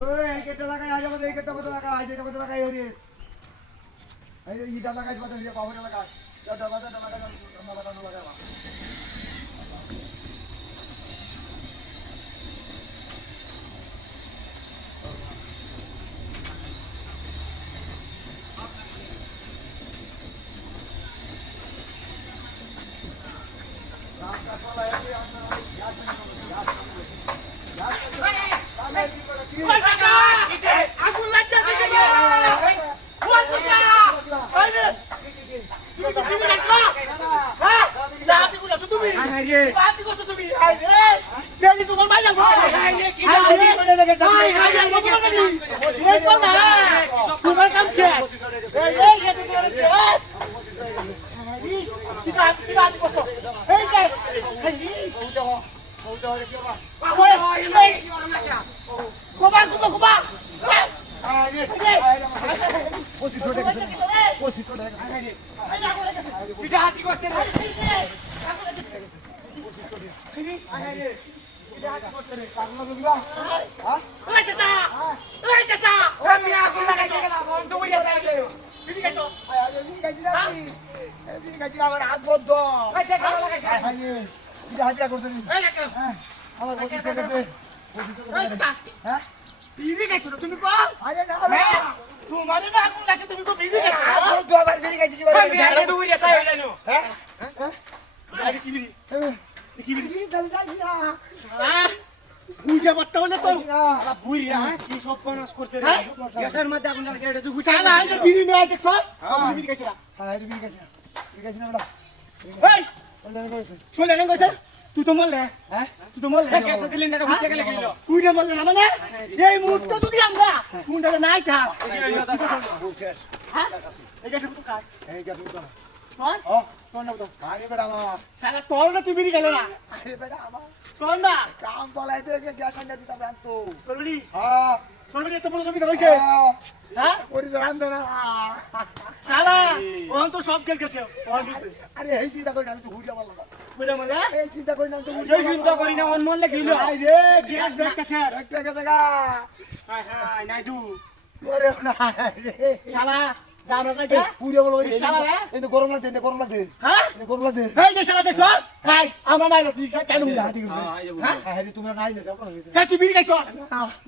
ওই এই কেটে লাগাই আজ আমাদের এই কেটে মতো লাগাই আজ এটা মতো লাগাই ওরে এই যে ইটা লাগাই মতো দিয়ে পাবনা লাগাই ডাটা বাটা ডাটা লাগানো লাগাবা রাস্তা চলা এই আমরা গ্যাস আগুন লাগছে দেখে গে বলছিস না আরে তুমি তো বিলি রাখবা হ্যাঁ দাদি গুলো তো তুমি আরে দাদি গুলো তুমি আরে বেলি তোমার ভাই যাবো আরে কি করে লাগে আরে তোমার বাড়ি এই তো না তোমার কাম শেষ এই এটা তোমার কি দাদি করছো এই যে এই ওটা হরে কি বাবা ওই এই কোবা কোবা কোবা আরে পঁচিশ টাকা এটা হাতি করতে রে ওই চাচা আমি আগুন লাগাইতে গেলাম বন্ধ হইয়া যায় দিদি কইছো হাত বদ্ধ এই দেখ লাগাইছে হাজিরা করতে এই দেখো আমার পঁচিশ টাকা ওই চাচা হ্যাঁ দিদি কইছো তুমি কো আরে না তোমার না আগুন লাগছে তুমি কো দিদি কইছো বদ্ধ আবার বেরিয়ে গেছে কি আমি আগে তো হইয়া যায় হইলো হ্যাঁ আগে কি বিড়ি কি বিড়ি তাহলে যাইছি না বুইয়া বাত্তা হলে তোর না বুইয়া কি সব পানাস করছে রে গ্যাসের মধ্যে আগুন লাগছে এটা তুই গুছালা আগে বিড়ি নিয়ে আইতে কস আমি বিড়ি খাইছিলা হ্যাঁ বিড়ি গেছে না এই শুনলে না কইছে তুই তো মরলে হ্যাঁ তুই তো মরলে গ্যাস সিলিন্ডার হইতে গেলে গেল তুই না মরলে না মানে এই মুহূর্তে যদি আমরা মুন্ডা নাই থাক হ্যাঁ এই গ্যাস তো কাট এই গেছে তো তোর ও তোর না তো আরে বেটা আমার শালা তোর না তুই বিড়ি গেলে না আরে বেটা আমার তোর না কাম বলাই তো যে গ্যাস আনতে দিতাম তো তোর বিড়ি হ্যাঁ তোর বিড়ি এত বড় জমি ধরেছে হ্যাঁ ওরে রান্দে না শালা ওন তো সব খেল গেছে ওর গেছে আরে এই চিন্তা করি না আমি তো ঘুরিয়া বললাম বুঝা মানে এই চিন্তা করি না তো এই চিন্তা করি না অন মরলে গিলো আই রে গ্যাস ব্যাগটা স্যার একটা জায়গা হাই হাই নাইদু ওরে না রে শালা জানো না কে পুরিয়া বলো এই শালা রে এই গরম লাগছে হ্যাঁ গরম লাগছে এই যে শালা দেখছস হাই আমার নাই না দিশা কেন হ্যাঁ হ্যাঁ তোমরা নাই না দেখো হ্যাঁ তুই বিড়ি খাইছস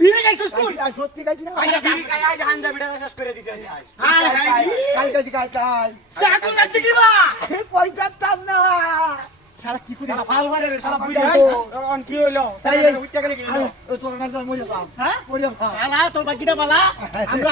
বিড়ি খাইছস তুই আজ সত্যি খাইছি না আইয়া বিড়ি খাই আজ হানজা বিড়া শেষ করে দিছিস হাই হাই কাল খাইছি কাল আগুন লাগছে কি বা পয়সা টান না শালা কি করে ফাল মারে রে শালা বুইরা অন কি হইলো তাই উঠতে গেলে কি হইলো তোর না মরে যাও হ্যাঁ মরে যাও শালা তোর বাকিটা পালা আমরা